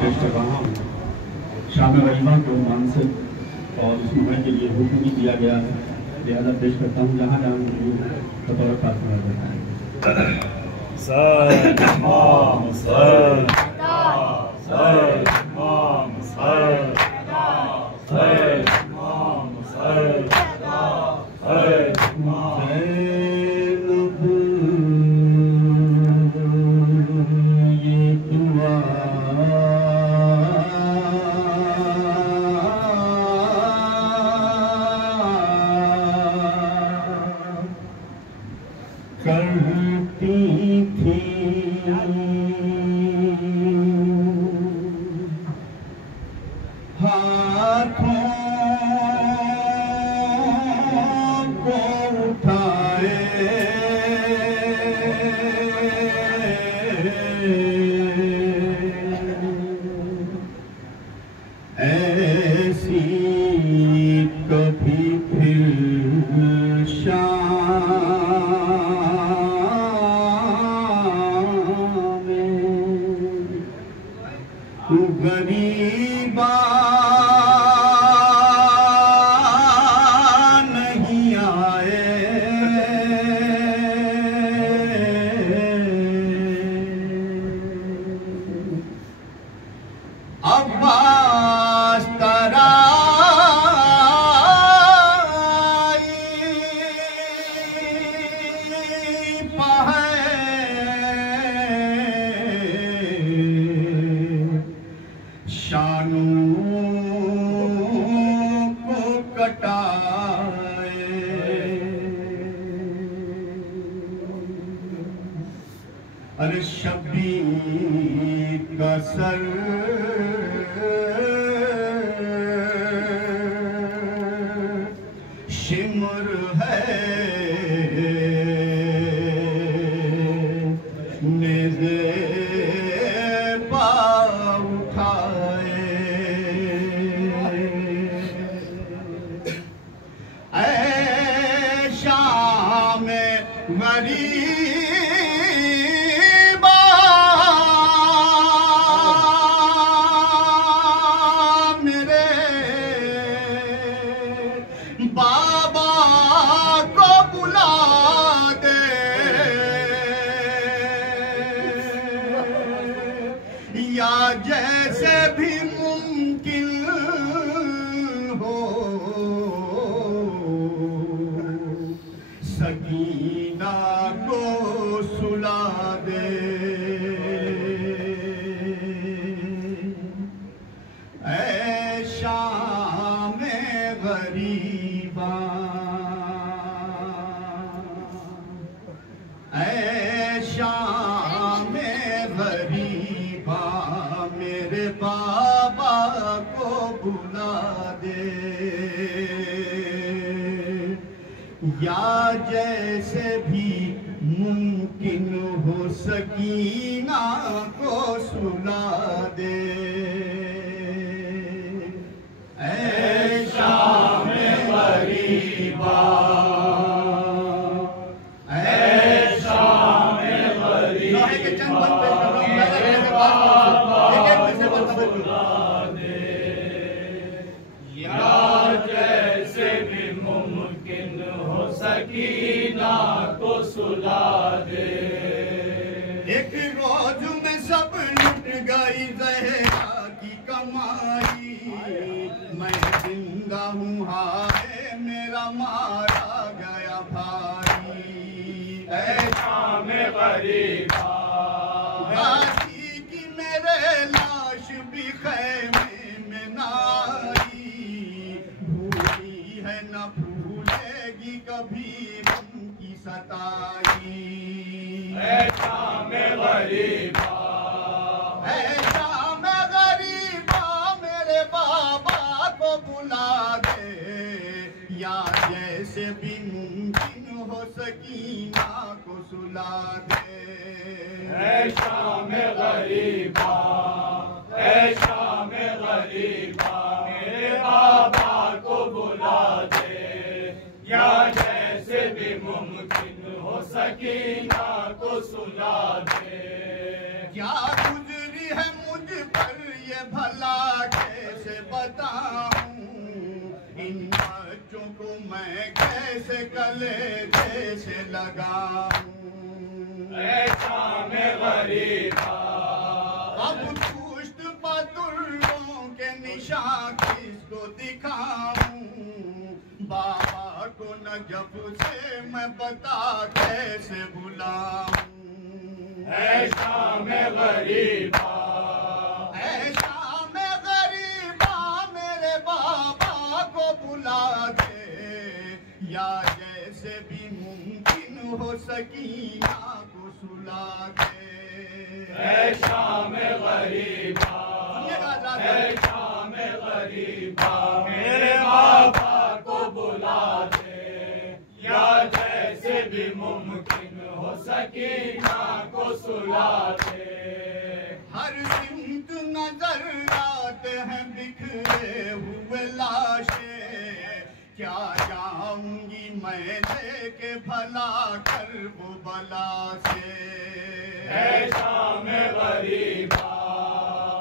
पेश कर रहा हूँ। शाम वलीमा को मानसिक और इस मुहिम के लिए हुक्म भी दिया गया है, लिहाजा पेश करता हूँ जहाँ जहाँ मुझे बतौर खास बना देता है। करती थी हाथों को उठाए ऐसी कभी फिर गरीबा नहीं आए, अब्बास तराई पहे शानों को कटाए, अरे शब्बीर का सर शिमर है, नेज़े पा उठाए, ऐ शाम गरीबा मेरे बाबा को बुला दे, या जैसे भी मुमकिन हो सकीना को सुला दे, ऐ शाम गरीबा, ऐ शाम गरीबा मेरे बाबा को बुला दे, या जैसे भी मुमकिन हो सकीना को सुला दे, ऐ शाम गरीबा, ऐ शाम गरीबा के चंद बंद पेश कर रहा हूं, एक-एक में से बुला दे, या जैसे भी मुमकिन हो सकीना को सुला दे। एक रोज में सब लुट गई ज़हरा की कमाई, मैं जिंदा हूँ हाय मेरा मारा गया भाई, ऐ शाम गरीबा राजी की मेरे लाश भी खैमे में नाई, भूली है न भूलेगी कभी हम की सताई, ऐ शाम गरीबा, ऐ शाम गरीबा मेरे बाबा को बुला दे, या जैसे भी मुमकिन हो सकीना को सुला दे, ऐ शाम गरीबा, ऐ शाम गरीबा मेरे बाबा को बुला दे, या जैसे भी मुमकिन हो सकीना को सुला दे। क्या गुजरी है मुझ पर ये भला कैसे बताऊं, इन बच्चों को मैं कैसे कलेजे से लगाऊं। ऐसा में गरीबा अब दुष्ट बदुल्लों के निशान किसको दिखाऊं, बाबा को नजफ से मैं बता कैसे बुलाऊं। ऐसा में गरीबा मेरे बाबा को बुला दे, या जैसे भी मुमकिन हो सकीना को सुला दे। ऐसा में गरीबा मेरे बाबा को बुला दे, या जैसे भी मुमकिन हो सकीना को सुला दे। हर सिमत नजर आते हैं बिखरे हुए लाशें, क्या जाऊंगी मैं लेके भला कर वो बला से। ऐसा में गरीबा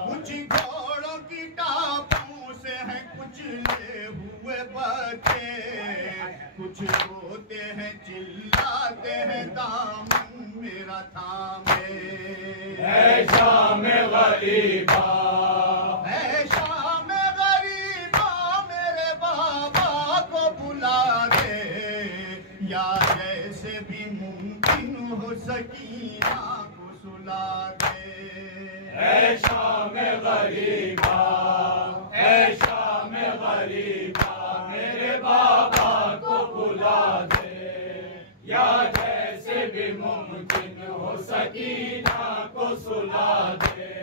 कुछ घोड़ों की टापों से हैं कुचले हुए बच्चे, कुछ रोते हैं चिल्लाते हैं दामन मेरा थामे। ऐसा में गरीबा मेरे बाबा को बुला दे, या जैसे भी मुमकिन हो सकीना को सुला दे। ऐसा में गरीबा मेरे बाबा को बुला दे, या जैसे भी मुमकिन हो सकीना को सुला दे।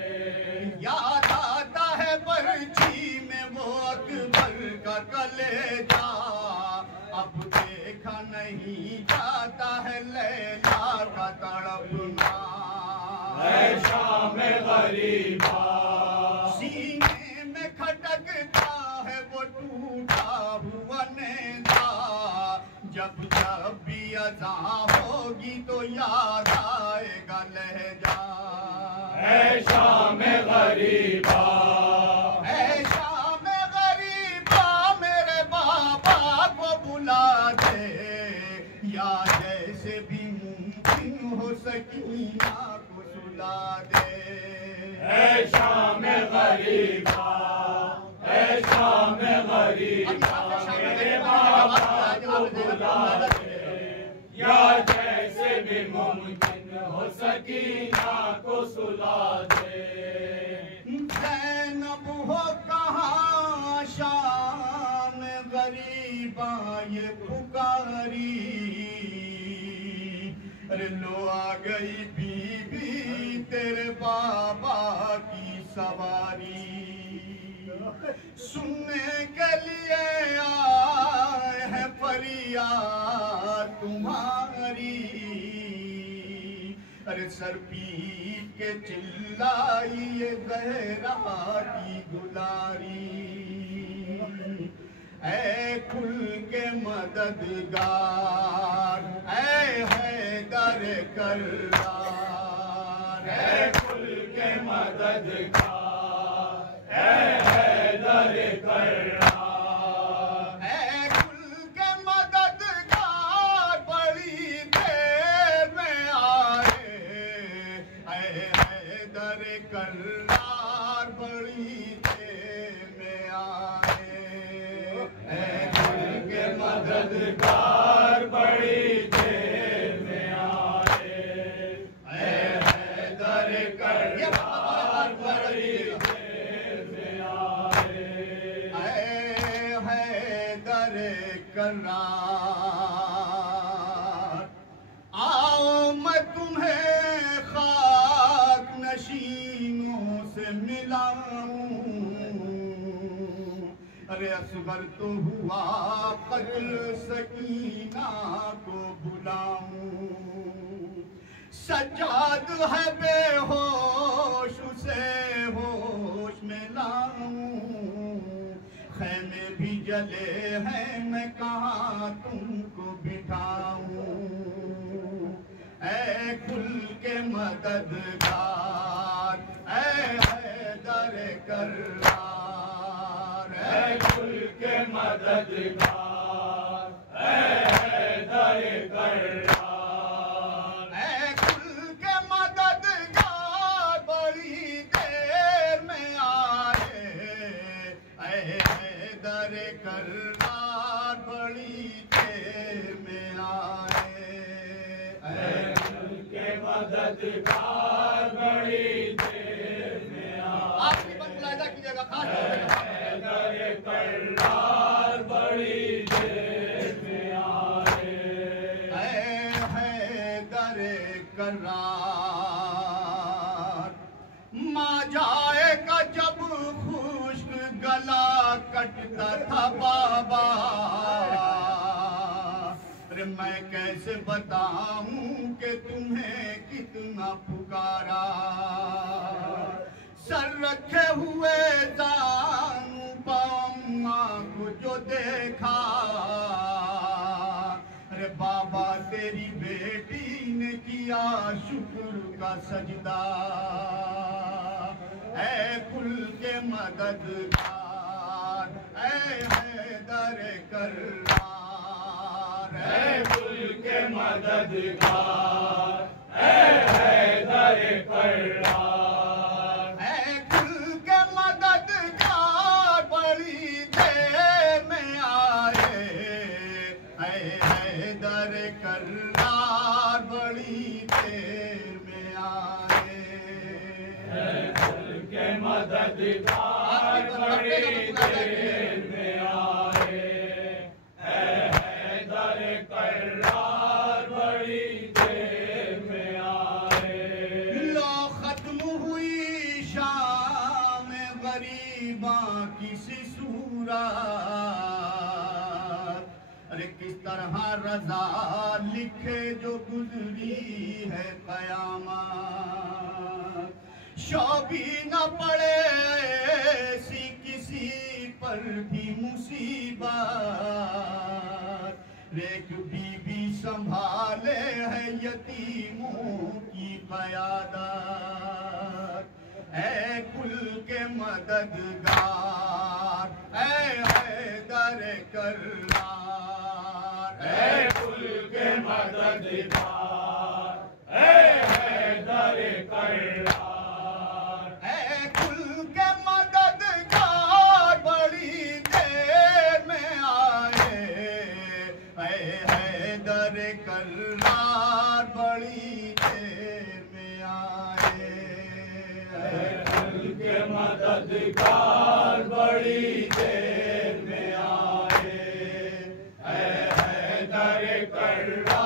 याद आता है पर्ची में वो अकबर का कलेजा, अब देखा नहीं जाता है लैला का तड़पना। ऐसा में गरीबा सीने में खटकता है वो टूटा हुआ नेजा, जब जब भी अज़ा होगी तो याद आएगा लहजा। ऐसा में गरीबा मेरे बाबा को बुला दे, या जैसे भी मुमकिन हो सकीना को सुला दे। ऐसा में गरीबा मेरे बाबा को बुला दे, या जैसे भी मुमकिन हो सकीना को सुला दे। ज़ैनब हो कहाँ शाम गरीबा ये पुकारी, अरे लो आ गई बीबी तेरे बाबा की सवारी, सुनने के लिए आए हैं फरियाद तुम्हारी। अरे सर पीट के चिल्लाई ये ज़हरा की दुलारी, ऐ खुल के मददगार ऐ हैदर कर्रार, ऐ खुल के मददगार ऐ हैदर कर्रार, ऐ खुल के मददगार बड़ी देर में आए, ऐ हैदर कर्रार बड़ी देर में आए। ऐ खुल के मददगार बड़ी देर में आए, ऐ हैदर कर्रार बड़ी देर में आए। ऐ हैदर कर्रार आओ मैं तुम्हें खाक नशीनों से मिलाऊं, अरे असगर तो हुआ कत्ल सकीना को बुलाऊं, सज्जाद है बेहोश उसे होश में लाऊं, खैमे भी जले हैं मैं कहाँ तुमको बिठाऊं। ऐ खुल के मददगार ऐ हैदर करार, है कुल के मददगार, है दर करार, है कुल के मददगार बड़ी देर में आए, है दर करार बड़ी देर में आए, है कुल के मददगार बड़ी देर में आए, आपकी बन मुलाहिजा कीजिएगा खास तौर पे दर करार बड़ी देर में आए, है दर करार। माँ जाएगा जब खुश्क गला कटता था बाबा, अरे मैं कैसे बताऊं कि तुम्हें कितना पुकारा, सर रखे हुए दानू बाम्मा को जो देखा, अरे बाबा तेरी बेटी ने किया शुक्र का सजदा, है कुल के मददगार, है दर करार, है कुल के मददगार, है दर करार, है कुल के मददगार बड़ी देर में आए, है दर करार बड़ी देर में आए, है कुल के मददगार बड़ी देर में आए, है दर करार बड़ी देर में आए, लो खत्म हुई शाम गरीबा की सूरत, अरे किस तरह रजा लिखे जो गुजरी है कयामत, शौबी न पड़े ऐसी किसी पर भी मुसीबत, एक बीबी संभाले है यतीमों की क़यादत, है कुल के मददगार, है दर करार, है कुल के मददगार, है दर करार, है कुल के मददगार बड़ी देर में आए, है दर करार बड़ी देर में आए, है कुल के मददगार बड़ी देर में आए, है दर करार